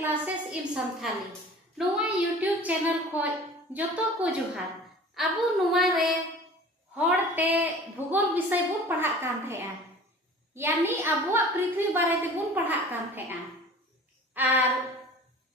Classes in Santhali Nova YouTube channel खोज जोतो को जोहार अबो नोवा रे होड़ते भूगोल विषय बुन पढ़ा कान थेआ यानी अबुआ पृथ्वी बारे ते बुन पढ़ा कान थेआ और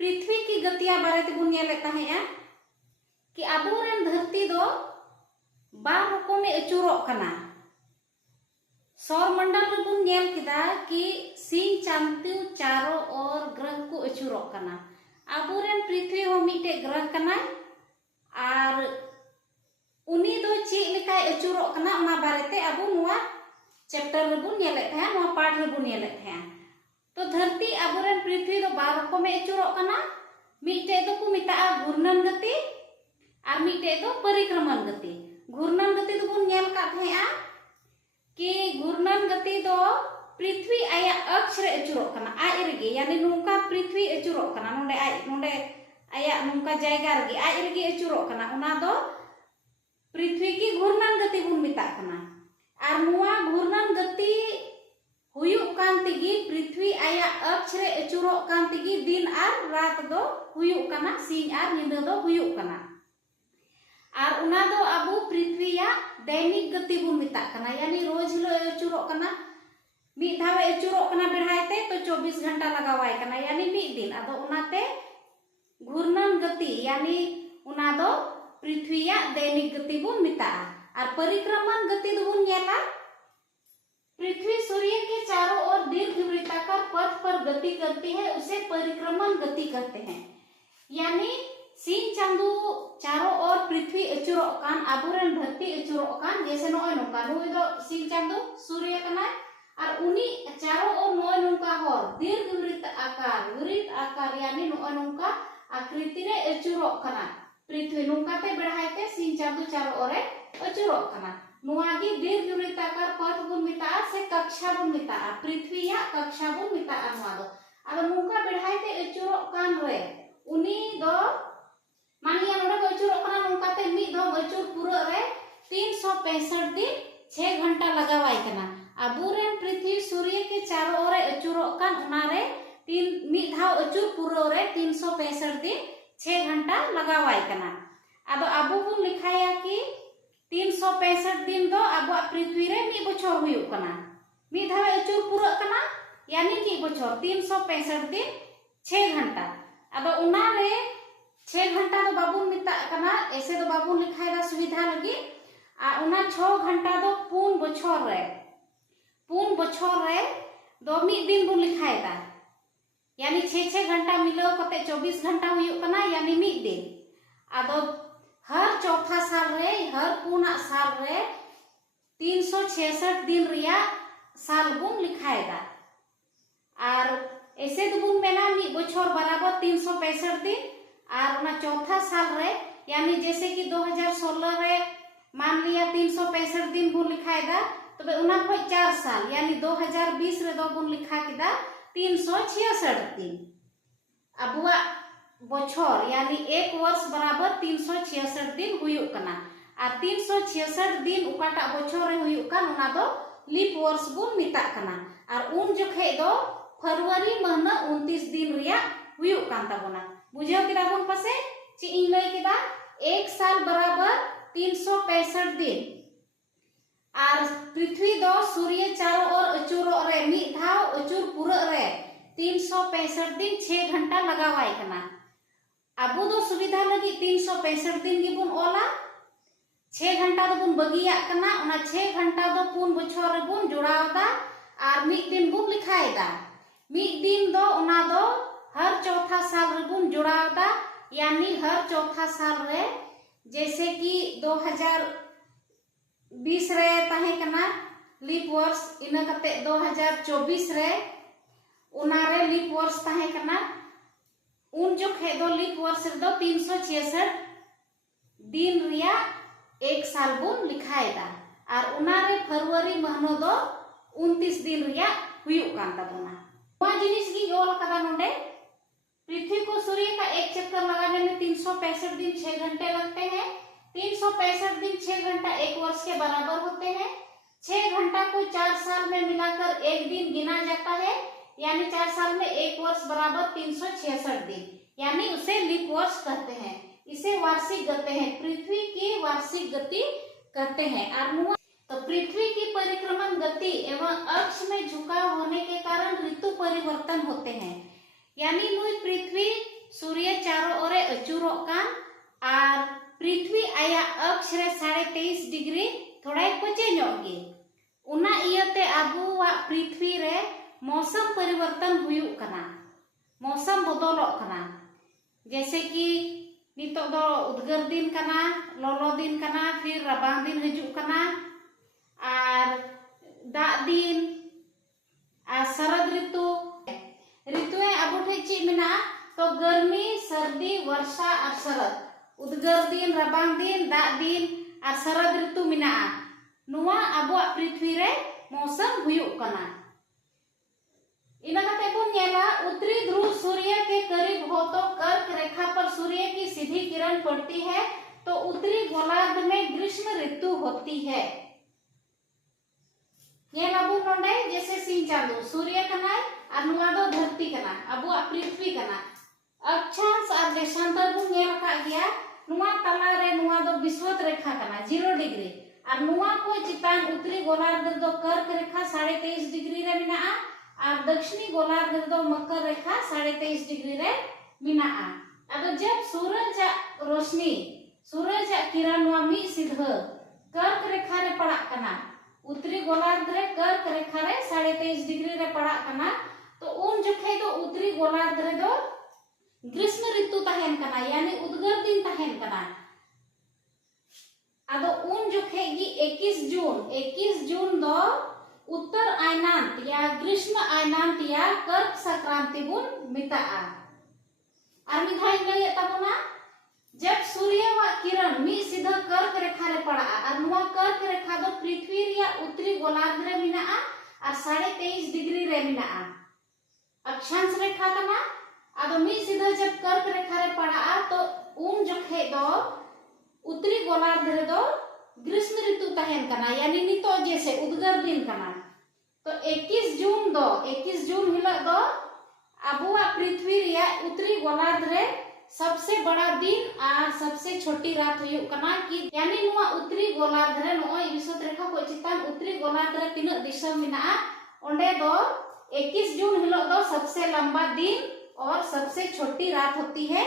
पृथ्वी की गतिया बारे ते बुन नेले तहेआ कि अबो रेन धरती दो बार रकम में अचुरो कना सौर मंडल रे बुन नेल किदा कि सिंह चांदू चारों ओर ग्रह को अचुरो कना अबो रेन पृथ्वी हो मिटे ग्रह कना और उनी दो ची लिकाय अचुरो कना ओना बारेते अबो नुआ चैप्टर रे बुन नेले था नुआ पाठ रे बुन नेले था। तो धरती अबो रेन पृथ्वी दो बार रकम में अचुरो कना मिटे दो को मिता घूर्णन गति और मिटे दो परिक्रमण गति। घूर्णन गति दो बुन नेल का थेआ कि घूर्णन गति दो पृथ्वी आया अक्ष रे अचुरो कना आज रेगे यानी नुका पृथ्वी अचुरो कना नोंडे आया नुका जायगा रेगे आज रेगे अचुरो कना उना दो पृथ्वी की घूर्णन गति बुन मिता कना और नुआ घूर्णन गति हुयुक कान तिगी पृथ्वी आया अक्ष रे अचुरो कान तिगी दिन और रात दो हुयुक कना सिंह और निंदा दो हुयुक कना और उना दो अबो पृथ्वी या दैनिक गति बुन मिता कना यानी रोज हिलो अचुरो कना मिद धावे अचुरो कना बेढ़ाइते तो 24 घंटा लगावाय कना यानी मिद दिन अदो उनाते घूर्णन गति यानी उना दो पृथ्वी या दैनिक गति बुन मिता और परिक्रमण गति दो बुन नेला पृथ्वी सूर्य के चारों ओर दीर्घवृत्ताकार पथ पर गति करती है उसे परिक्रमण गति कहते हैं। यानी सिंह चांदू चारों ओर पृथ्वी अचुरो कान आबुरेन धरती अचुरो कान जैसे नोय नुका नुई दो सिंह चांदू सूर्य कना और उनी चारों ओर नोय नुका होर दीर्घवृत्त आकार यानी नोय नुका आकृति रे अचुरो कना पृथ्वी नुका ते बेढ़ाइते सिंह चांदू चारों ओर अचुरो कना नुआगी दीर्घवृत्ताकार पथ बुन मिता से कक्षा बुन मिता पृथ्वी या कक्षा बुन मिता नुआ दो अब नुका बेढ़ाइते अचुरो कान रे उनी दो मानिया नोडे अचुरो कना नुका ते मी दो अचुर पूरा रे 365 दिन 6 घंटा लगावाय कना अबुरेन पृथ्वी सूर्य के चारों ओर अचुरो कान उना रे तीन मी धाव अचुर पूरा रे 365 दिन 6 घंटा लगावाय कना अब अबु बुन लिखाया कि 365 दिन दो अब पृथ्वी रे मी बछर हुयुक कना मी धाव अचुर पूरा कना यानी मी बछर 365 दिन 6 घंटा अब उना रे 6 घंटा दो बाबुन मिता कना ऐसे दो बाबुन लिखायला सुविधा लगी आ उना 6 घंटा दो पून बछर रे दो मी दिन बुन लिखायदा यानी 6 घंटा मिलो कते 24 घंटा हुयुक कना यानी मी दिन आदो हर चौथा साल रे हर पूना साल रे 366 दिन रिया साल बुन लिखायदा और ऐसे तो बुन मेना मी बछर बराबर 365 दिन और ना चौथा साल रे यानी जैसे कि 2016 रे मान लिया 365 दिन बुन लिखायदा तबे उना खोज 4 साल यानी 2020 रे दो बुन लिखा किदा 366 दिन अबुआ बछर यानी एक वर्ष बराबर 366 दिन हुयुक कना और 366 दिन उकाटा बछर रे हुयुक कान उना दो लीप वर्ष बुन मिता कना और उन जोखे दो फरवरी महीना 29 दिन रिया हुयुक कान ताबोना बुझाव किदा बुन पासे ची इन लई किदा एक साल बराबर 365 दिन और पृथ्वी दो सूर्य चारों ओर अचुरो रे मी धाव अचुर पूरा रे 365 दिन 6 घंटा लगावाय कना अबो दो सुविधा लगी 365 दिन की बुन ओला 6 घंटा दो बुन बगिया कना उना 6 घंटा दो पून बछर रे बुन जोड़ावदा और मी दिन बुन लिखायदा मी दिन दो उना दो हर चौथा साल रे बुन जोड़ावदा यानी हर चौथा साल रे जैसे कि 2020 रे ताहे कना लीप वर्ष इना कते 2024 रे उना रे लीप वर्ष ताहे कना उन जो खे दो लीप वर्ष रे दो 366 दिन रिया एक साल बुन लिखायदा और उना रे फरवरी महीना दो 29 दिन रिया हुयुक कान ताबोना वा जिनिस की गोल कदा नोंडे पृथ्वी को सूर्य का एक चक्कर लगाने में 365 दिन 6 घंटे लगते हैं 365 दिन 6 घंटा एक वर्ष के बराबर होते हैं 6 घंटा को 4 साल में मिलाकर एक दिन गिना जाता है यानी 4 साल में 1 वर्ष बराबर 366 दिन, यानी उसे लीप वर्ष कहते हैं। इसे वार्षिक कहते हैं, पृथ्वी की वार्षिक गति कहते हैं। और तो पृथ्वी की परिक्रमण गति एवं अक्ष में झुकाव होने के कारण ऋतु परिवर्तन होते हैं। यानी नुई पृथ्वी सूर्य चारों ओरे अचूरोग कान और पृथ्वी आया अक्ष रे 23.5 डिग्री थोड़ा कोचे गे उना इयते आबुआ पृथ्वी रे मौसम परिवर्तन हुयुग कना, मौसम बदलोग कना। जैसे कि नितो दो उद्गार दिन कना, लोलो दिन कना, फिर रबांग दिन हिजुग कना और दाग दिन और शरद ऋतु। ऋतुएं अबो ठे ची मेना तो गर्मी, सर्दी, वर्षा और शरद। उद्गार दिन, रबांग दिन, दाग दिन और शरद ऋतु मेना नुआ अबो पृथ्वी रे मौसम हुयुग कना। इना कते बुन नेला उत्तरी ध्रुव सूर्य के करीब हो तो कर्क रेखा पर सूर्य की सीधी किरण पड़ती है तो उत्तरी गोलार्ध में ग्रीष्म ऋतु होती है। ये लाबू नोंडे जैसे सिंह चांदो सूर्य कना और नुआ दो धरती कना, अबो पृथ्वी कना। अक्षांश और देशांतर बुन नेल का गया नुआ तला रे नुआ दो विषुवत रेखा कना 0 डिग्री और नुआ को चितान उत्तरी गोलार्ध दो कर्क रेखा 23.5 डिग्री रे मिना और दक्षिणी गोलार्ध दो मकर रेखा 23.5 डिग्री रे मिना। अब जब सूरज रोशनी सूरज किरण नुआ मी सिद्ध कर्क रेखा रे पड़ा कना, उत्तरी गोलार्ध रे कर्क रेखा रे 23.5 डिग्री रे पड़ा कना तो उन जोखे दो उत्तरी गोलार्ध रे दो ग्रीष्म ऋतु तहन कना, यानी उद्गार दिन तहन कना। अदो उन जोखे गी 21 जून दो उत्तर आयनांत या ग्रीष्म आयनांत या कर्क संक्रांति बुन मिताआ। और मिठाई लगे तबना जब सूर्य व किरण मी सीधा कर्क रेखा रे पड़ा और नुआ कर्क रेखा दो पृथ्वी रिया उत्तरी गोलार्ध रे मिनाआ और 23.5 डिग्री रे मिनाआ अक्षांश रेखा कना। अदो मी सीधा जब कर्क रेखा रे पड़ा तो उन जोखे दो उत्तरी गोलार्ध रे दो ग्रीष्म ऋतु तहन कना, यानी नितो जैसे उद्गार दिन कना। तो 21 जून हिलक दो अबुआ पृथ्वी रिया उत्तरी गोलार्ध रे सबसे बड़ा दिन और सबसे छोटी रात हुयुग कना कि यानी नुआ उत्तरी गोलार्ध रे नोय विषुवत रेखा को चितान उत्तरी गोलार्ध रे तिना दिशम मिना ओंडे दो 21 जून हिलक दो सबसे लंबा दिन और सबसे छोटी रात होती है।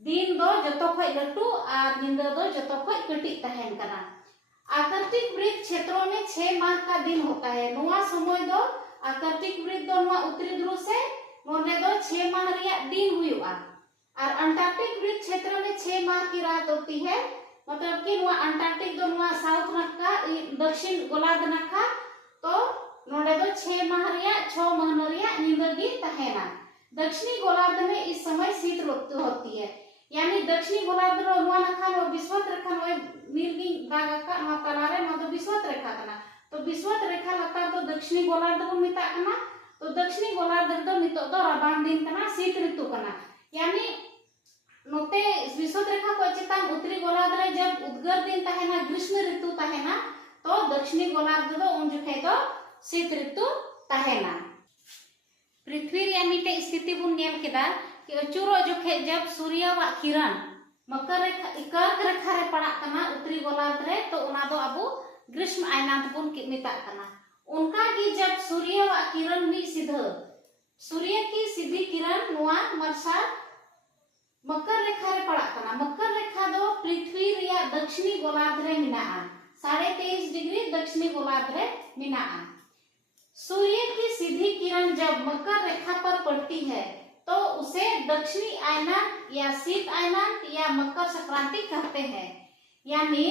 दिन दो जतो खोय लटू और निंदा दो जतो खोय कटी तहन कना। आर्कटिक वृत्त क्षेत्रों में 6 माह का दिन होता है। नुआ समय दो आर्कटिक वृत्त दो नुआ उत्तरी ध्रुव से नोने दो 6 माह रिया दिन हुयुआ और अंटार्कटिक वृत्त क्षेत्र में 6 माह की रात होती है। मतलब कि नुआ अंटार्कटिक दो नुआ साउथ नक्का दक्षिण गोलार्ध नक्का तो नोने दो 6 माह रिया 6 महीना रिया निंदा गी तहना। दक्षिणी गोलार्ध में इस समय शीत ऋतु होती है, यानी दक्षिणी गोलार्ध रो नुआ नखा नो विषुवत रेखा नो नीलगी दागा का नो तलारे नो तो विषुवत रेखा कना। तो विषुवत रेखा लतार तो दक्षिणी गोलार्ध को मिता कना। तो दक्षिणी गोलार्ध तो नितो दो रबांग दिन कना, शीत ऋतु कना। यानी नोते विषुवत रेखा को चितान उत्तरी गोलार्ध रे जब उद्गार दिन तहना ग्रीष्म ऋतु तहना तो दक्षिणी गोलार्ध दो उन जोखे दो शीत ऋतु तहना। पृथ्वी रे मिटे स्थिति बुन नेल केदा कि अचूरो जोखे जब सूर्य व किरण मकर रेखा कर्क रेखा रे पड़ा कना उत्तरी गोलार्ध रे तो उना दो अबो ग्रीष्म आयनांत बुन मिता कना। उनका की जब सूर्य व किरण मी सीधा सूर्य की सीधी किरण नुआ वर्षा मकर रेखा रे पड़ा कना। मकर रेखा दो पृथ्वी रिया दक्षिणी गोलार्ध रे मिनाआ 23.5 डिग्री दक्षिणी गोलार्ध रे मिनाआ। सूर्य की सीधी किरण जब मकर रेखा पर पड़ती है तो उसे दक्षिणी आयनांत या शीत आयनांत या मकर संक्रांति कहते हैं। यानी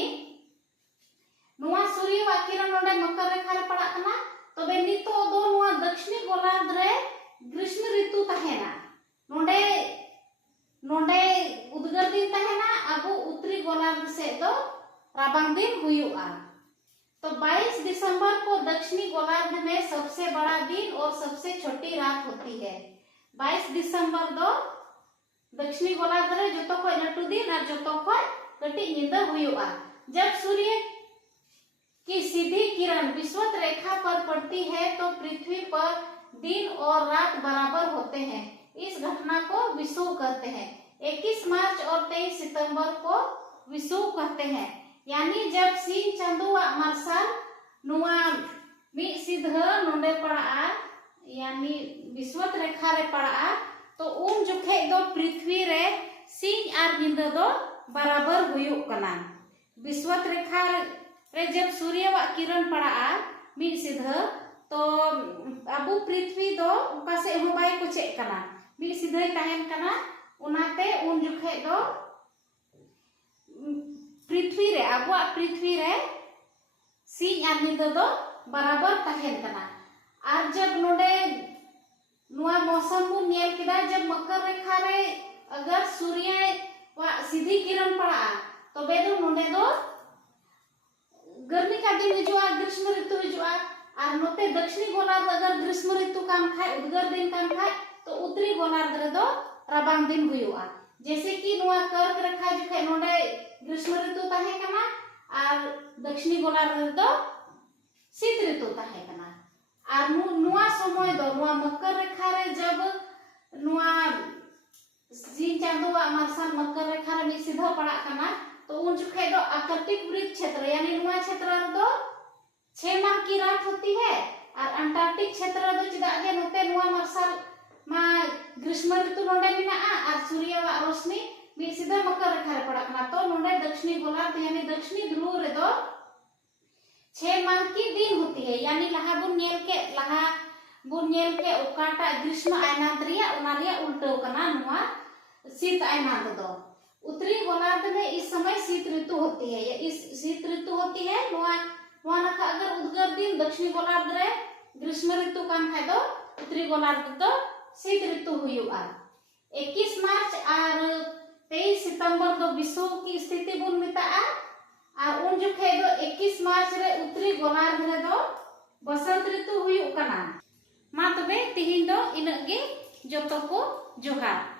नुआ सूर्य व किरण नोडे मकर रेखा रे पड़ा कना तो बे नितो दो नुआ दक्षिणी गोलार्ध रे ग्रीष्म ऋतु तहना। नोडे उद्गार दिन तहना अबो उत्तरी गोलार्ध से दो राबांग दिन हुयुआ। तो 22 दिसंबर को दक्षिणी गोलार्ध में सबसे बड़ा दिन और सबसे छोटी रात होती है। 22 दिसंबर दो दक्षिणी गोलार्ध रे जतो खोय लटू दिन और जतो खोय कटी निंदा हुयुआ। जब सूर्य की सीधी किरण विषुवत रेखा पर पड़ती है तो पृथ्वी पर दिन और रात बराबर होते हैं। इस घटना को विषुव कहते हैं। 21 मार्च और 23 सितंबर को विषुव कहते हैं। यानी जब सिंह चांदो मार्शल नुआ मी सीधा नोंडे पड़ा यानी विश्वत रेखा रे पड़ा तो उन जुखे दो पृथ्वी रे सिंह और नींद दो बराबर हुयुक कना। विश्वत रेखा रे जब सूर्य वा किरण पड़ा मी सीधा तो अबू पृथ्वी दो उका से हो बाय को चेक कना मी सीधा तहन कना उनाते उन जुखे दो पृथ्वी रे अबू पृथ्वी रे सिंह और नींद दो बराबर तहन कना। और जब नोडे नुआ मौसम को नेल किदा जब मकर रेखा रे अगर सूर्य वा सीधी किरण पड़ा तो बेदो नोडे दो गर्मी का दिन हिजुआ ग्रीष्म ऋतु हिजुआ। और नोते दक्षिणी गोलार्ध अगर ग्रीष्म ऋतु काम खाए उद्गार दिन काम खाए तो उत्तरी गोलार्ध रे दो राबांग दिन हुआ। जैसे कि नुआ कर्क रेखा जुखे नोडे ग्रीष्म ऋतु ताहे कना और दक्षिणी गोलार्ध रे दो शीत ऋतु ताहे कना। और नुआ समय दो नुआ मकर रेखा रे जब नुआ सिंह चांदो मार्शल मकर रेखा रे मी सीधा पड़ा कना तो उन जुखे दो आर्कटिक वृत्त क्षेत्र यानी नुआ क्षेत्र दो 6 माह की रात होती है। और अंटार्कटिक क्षेत्र दो चिदागे नोते नुआ मार्शल मा ग्रीष्म ऋतु नोडे मिना और सूर्य वा रोशनी मी सीधा मकर रेखा रे पड़ा कना तो नोडे दक्षिणी गोलार्ध यानी दक्षिणी ध्रुव रे दो 6 माह की दिन होती है। यानी लहा बुन नेल के ओकाटा ग्रीष्म आयनांत रिया उना रिया उल्टो कना नुआ शीत आयनांत दो। उत्तरी गोलार्ध में इस समय शीत ऋतु होती है। इस शीत ऋतु होती है नुआ नखा अगर उद्गार दिन दक्षिणी गोलार्ध रे ग्रीष्म ऋतु काम खाए दो उत्तरी गोलार्ध तो शीत ऋतु हुआ। 21 मार्च और 23 सितंबर दो विषुव की स्थिति बुन मिता और उन जुखे दो 21 मार्च रे उत्तरी गोलार्ध रे दो बसंत ऋतु हुई कना। मा तबे तिहिन दो इनगे जतो को जोहार।